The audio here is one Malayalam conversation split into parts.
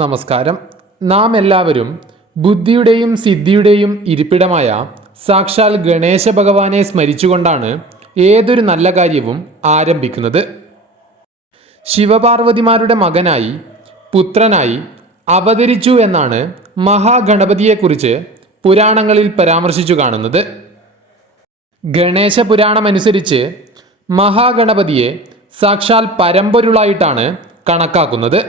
നമസ്കാരം. നാം എല്ലാവരും ബുദ്ധിയുടെയും സിദ്ധിയുടെയും ഇരിപ്പിടമായ സാക്ഷാൽ ഗണേശ ഭഗവാനെ സ്മരിച്ചുകൊണ്ടാണ് ഏതൊരു നല്ല കാര്യവും ആരംഭിക്കുന്നത്. ശിവപാർവതിമാരുടെ മകനായി പുത്രനായി അവതരിച്ചു എന്നാണ് മഹാഗണപതിയെക്കുറിച്ച് പുരാണങ്ങളിൽ പരാമർശിച്ചു കാണുന്നത്. ഗണേശ പുരാണമനുസരിച്ച് മഹാഗണപതിയെ സാക്ഷാൽ പരമ്പൊരുളായിട്ടാണ് കണക്കാക്കുന്നത്.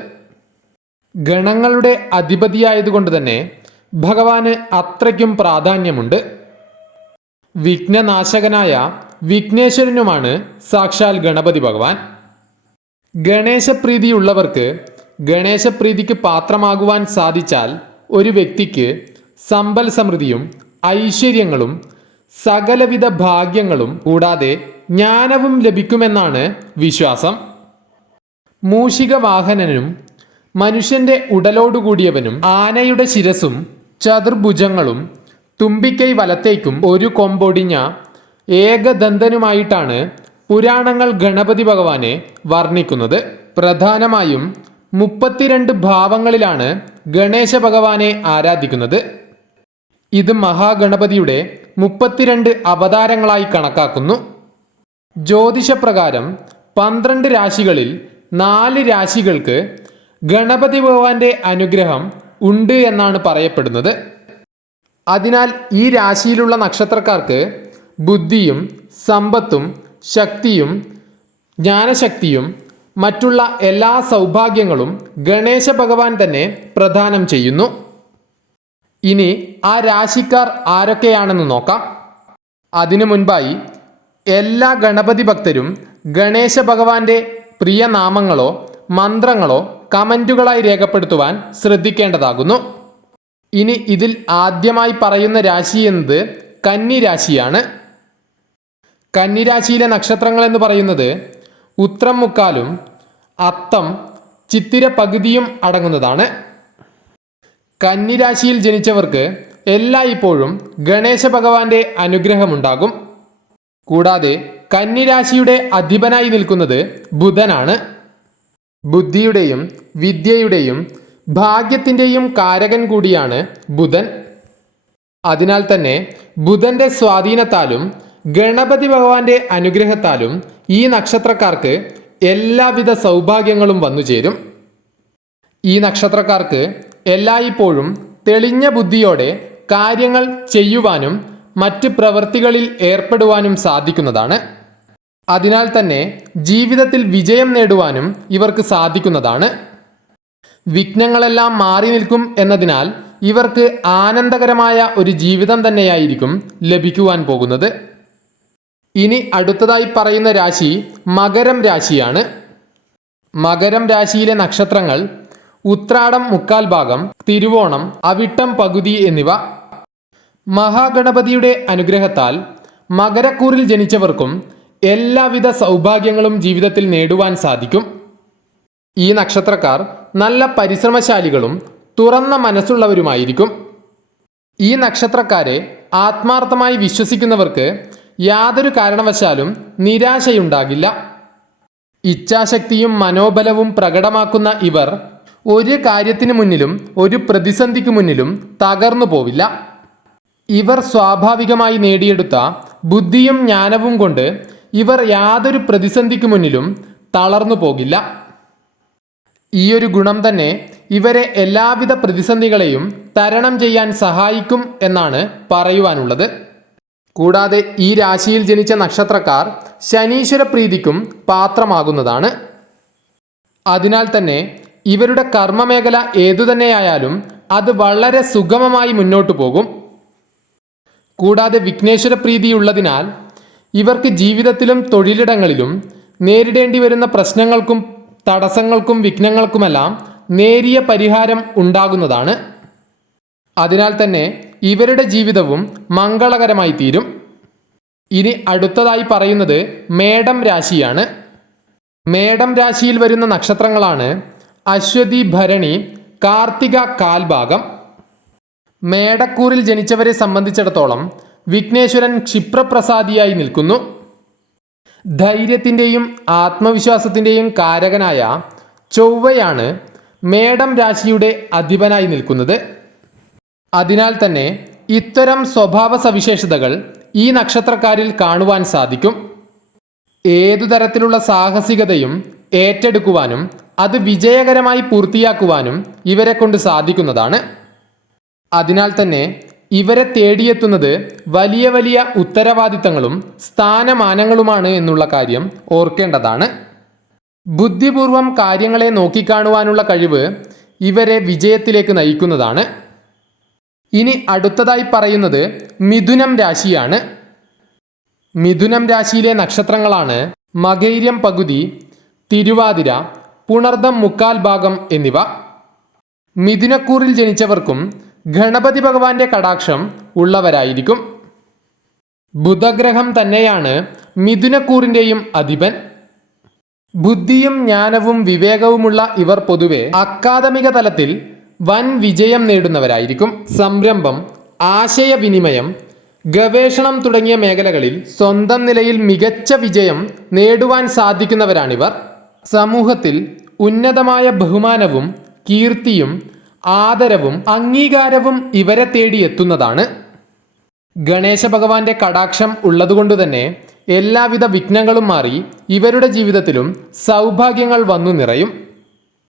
ഗണങ്ങളുടെ അധിപതിയായതുകൊണ്ട് തന്നെ ഭഗവാന് അത്രയ്ക്കും പ്രാധാന്യമുണ്ട്. വിഘ്നനാശകനായ വിഘ്നേശ്വരനുമാണ് സാക്ഷാൽ ഗണപതി ഭഗവാൻ. ഗണേശപ്രീതിയുള്ളവർക്ക് ഗണേശപ്രീതിക്ക് പാത്രമാകുവാൻ സാധിച്ചാൽ ഒരു വ്യക്തിക്ക് സമ്പൽ സമൃദ്ധിയും ഐശ്വര്യങ്ങളും സകലവിധ ഭാഗ്യങ്ങളും കൂടാതെ ജ്ഞാനവും ലഭിക്കുമെന്നാണ് വിശ്വാസം. മൂഷിക വാഹനനും മനുഷ്യന്റെ ഉടലോടുകൂടിയവനും ആനയുടെ ശിരസും ചതുർഭുജങ്ങളും തുമ്പിക്കൈ വലത്തേക്കും ഒരു കൊമ്പൊടിഞ്ഞ ഏകദന്തനുമായിട്ടാണ് പുരാണങ്ങൾ ഗണപതി ഭഗവാനെ വർണിക്കുന്നത്. പ്രധാനമായും മുപ്പത്തിരണ്ട് ഭാവങ്ങളിലാണ് ഗണേശ ഭഗവാനെ ആരാധിക്കുന്നത്. ഇത് മഹാഗണപതിയുടെ മുപ്പത്തിരണ്ട് അവതാരങ്ങളായി കണക്കാക്കുന്നു. ജ്യോതിഷപ്രകാരം പന്ത്രണ്ട് രാശികളിൽ നാല് രാശികൾക്ക് ഗണപതി ഭഗവാന്റെ അനുഗ്രഹം ഉണ്ട് എന്നാണ് പറയപ്പെടുന്നത്. അതിനാൽ ഈ രാശിയിലുള്ള നക്ഷത്രക്കാർക്ക് ബുദ്ധിയും സമ്പത്തും ശക്തിയും ജ്ഞാനശക്തിയും മറ്റുള്ള എല്ലാ സൗഭാഗ്യങ്ങളും ഗണേശ ഭഗവാൻ തന്നെ പ്രദാനം ചെയ്യുന്നു. ഇനി ആ രാശിക്കാർ ആരൊക്കെയാണെന്ന് നോക്കാം. അതിനു മുൻപായി എല്ലാ ഗണപതി ഭക്തരും ഗണേശ ഭഗവാന്റെ പ്രിയ നാമങ്ങളോ മന്ത്രങ്ങളോ കമന്റുകളായി രേഖപ്പെടുത്തുവാൻ ശ്രദ്ധിക്കേണ്ടതാകുന്നു. ഇനി ഇതിൽ ആദ്യമായി പറയുന്ന രാശി എന്നത് കന്നി രാശിയാണ്. കന്നിരാശിയിലെ നക്ഷത്രങ്ങൾ എന്ന് പറയുന്നത് ഉത്രം മുക്കാലും അത്തം ചിത്തിര പകുതിയും അടങ്ങുന്നതാണ്. കന്നിരാശിയിൽ ജനിച്ചവർക്ക് എല്ലായ്പ്പോഴും ഗണേശ ഭഗവാന്റെ അനുഗ്രഹമുണ്ടാകും. കൂടാതെ കന്നിരാശിയുടെ അധിപനായി നിൽക്കുന്നത് ബുധനാണ്. ബുദ്ധിയുടെയും വിദ്യയുടെയും ഭാഗ്യത്തിന്റെയും കാരകൻ കൂടിയാണ് ബുധൻ. അതിനാൽ തന്നെ ബുധന്റെ സ്വാധീനത്താലും ഗണപതി ഭഗവാന്റെ അനുഗ്രഹത്താലും ഈ നക്ഷത്രക്കാർക്ക് എല്ലാവിധ സൗഭാഗ്യങ്ങളും വന്നു ചേരും. ഈ നക്ഷത്രക്കാർക്ക് എല്ലായ്പ്പോഴും തെളിഞ്ഞ ബുദ്ധിയോടെ കാര്യങ്ങൾ ചെയ്യുവാനും മറ്റ് പ്രവൃത്തികളിൽ ഏർപ്പെടുവാനും സാധിക്കുന്നതാണ്. അതിനാൽ തന്നെ ജീവിതത്തിൽ വിജയം നേടുവാനും ഇവർക്ക് സാധിക്കുന്നതാണ്. വിഘ്നങ്ങളെല്ലാം മാറി നിൽക്കും എന്നതിനാൽ ഇവർക്ക് ആനന്ദകരമായ ഒരു ജീവിതം തന്നെയായിരിക്കും ലഭിക്കുവാൻ പോകുന്നത്. ഇനി അടുത്തതായി പറയുന്ന രാശി മകരം രാശിയാണ്. മകരം രാശിയിലെ നക്ഷത്രങ്ങൾ ഉത്രാടം മുക്കാൽ ഭാഗം തിരുവോണം അവിട്ടം പകുതി എന്നിവ. മഹാഗണപതിയുടെ അനുഗ്രഹത്താൽ മകരക്കൂറിൽ ജനിച്ചവർക്കും എല്ലാവിധ സൗഭാഗ്യങ്ങളും ജീവിതത്തിൽ നേടുവാൻ സാധിക്കും. ഈ നക്ഷത്രക്കാർ നല്ല പരിശ്രമശാലികളും തുറന്ന മനസ്സുള്ളവരുമായിരിക്കും. ഈ നക്ഷത്രക്കാരെ ആത്മാർത്ഥമായി വിശ്വസിക്കുന്നവർക്ക് യാതൊരു കാരണവശാലും നിരാശയുണ്ടാകില്ല. ഇച്ഛാശക്തിയും മനോബലവും പ്രകടമാക്കുന്ന ഇവർ ഒരു കാര്യത്തിനു മുന്നിലും ഒരു പ്രതിസന്ധിക്ക് മുന്നിലും തകർന്നു പോവില്ല. ഇവർ സ്വാഭാവികമായി നേടിയെടുത്ത ബുദ്ധിയും ജ്ഞാനവും കൊണ്ട് ഇവർ യാതൊരു പ്രതിസന്ധിക്ക് മുന്നിലും തളർന്നു പോകില്ല. ഈ ഒരു ഗുണം തന്നെ ഇവരെ എല്ലാവിധ പ്രതിസന്ധികളെയും തരണം ചെയ്യാൻ സഹായിക്കും എന്നാണ് പറയുവാനുള്ളത്. കൂടാതെ ഈ രാശിയിൽ ജനിച്ച നക്ഷത്രക്കാർ ശനീശ്വര പ്രീതിക്കും പാത്രമാകുന്നതാണ്. അതിനാൽ തന്നെ ഇവരുടെ കർമ്മമേഖല ഏതുതന്നെയായാലും അത് വളരെ സുഗമമായി മുന്നോട്ടു പോകും. കൂടാതെ വിഘ്നേശ്വര പ്രീതിയുള്ളതിനാൽ ഇവർക്ക് ജീവിതത്തിലും തൊഴിലിടങ്ങളിലും നേരിടേണ്ടി വരുന്ന പ്രശ്നങ്ങൾക്കും തടസ്സങ്ങൾക്കും വിഘ്നങ്ങൾക്കുമെല്ലാം നേരിയ പരിഹാരം ഉണ്ടാകുന്നതാണ്. അതിനാൽ തന്നെ ഇവരുടെ ജീവിതവും മംഗളകരമായി തീരും. ഇനി അടുത്തതായി പറയുന്നത് മേടം രാശിയാണ്. മേടം രാശിയിൽ വരുന്ന നക്ഷത്രങ്ങളാണ് അശ്വതി ഭരണി കാർത്തിക കാൽഭാഗം. മേടക്കൂറിൽ ജനിച്ചവരെ സംബന്ധിച്ചിടത്തോളം വിഘ്നേശ്വരൻ ക്ഷിപ്രപ്രസാദിയായി നിൽക്കുന്നു. ധൈര്യത്തിന്റെയും ആത്മവിശ്വാസത്തിന്റെയും കാരകനായ ചൊവ്വയാണ് മേടം രാശിയുടെ അധിപനായി നിൽക്കുന്നത്. അതിനാൽ തന്നെ ഇത്തരം സ്വഭാവ സവിശേഷതകൾ ഈ നക്ഷത്രക്കാരിൽ കാണുവാൻ സാധിക്കും. ഏതു തരത്തിലുള്ള സാഹസികതയും ഏറ്റെടുക്കുവാനും അത് വിജയകരമായി പൂർത്തിയാക്കുവാനും ഇവരെ കൊണ്ട് സാധിക്കുന്നതാണ്. അതിനാൽ തന്നെ ഇവരെ തേടിയെത്തുന്നത് വലിയ വലിയ ഉത്തരവാദിത്തങ്ങളും സ്ഥാനമാനങ്ങളുമാണ് എന്നുള്ള കാര്യം ഓർക്കേണ്ടതാണ്. ബുദ്ധിപൂർവം കാര്യങ്ങളെ നോക്കിക്കാണുവാനുള്ള കഴിവ് ഇവരെ വിജയത്തിലേക്ക് നയിക്കുന്നതാണ്. ഇനി അടുത്തതായി പറയുന്നത് മിഥുനം രാശിയാണ്. മിഥുനം രാശിയിലെ നക്ഷത്രങ്ങളാണ് മകൈര്യം പകുതി തിരുവാതിര പുണർദം മുക്കാൽ ഭാഗം എന്നിവ. മിഥുനക്കൂറിൽ ജനിച്ചവർക്കും ഗണപതി ഭഗവാന്റെ കടാക്ഷം ഉള്ളവരായിരിക്കും. ബുധഗ്രഹം തന്നെയാണ് മിഥുനക്കൂറിന്റെയും അധിപൻ. ബുദ്ധിയും ജ്ഞാനവും വിവേകവുമുള്ള ഇവർ പൊതുവെ അക്കാദമിക തലത്തിൽ വൻ വിജയം നേടുന്നവരായിരിക്കും. സംരംഭം ആശയവിനിമയം ഗവേഷണം തുടങ്ങിയ മേഖലകളിൽ സ്വന്തം നിലയിൽ മികച്ച വിജയം നേടുവാൻ സാധിക്കുന്നവരാണിവർ. സമൂഹത്തിൽ ഉന്നതമായ ബഹുമാനവും കീർത്തിയും ആദരവും അംഗീകാരവും ഇവരെ തേടി എത്തുന്നതാണ് ഗണേശ ഭഗവാന്റെ കടാക്ഷം ഉള്ളതുകൊണ്ട് തന്നെ എല്ലാവിധ വിഘ്നങ്ങളും മാറി ഇവരുടെ ജീവിതത്തിലും സൗഭാഗ്യങ്ങൾ വന്നു നിറയും.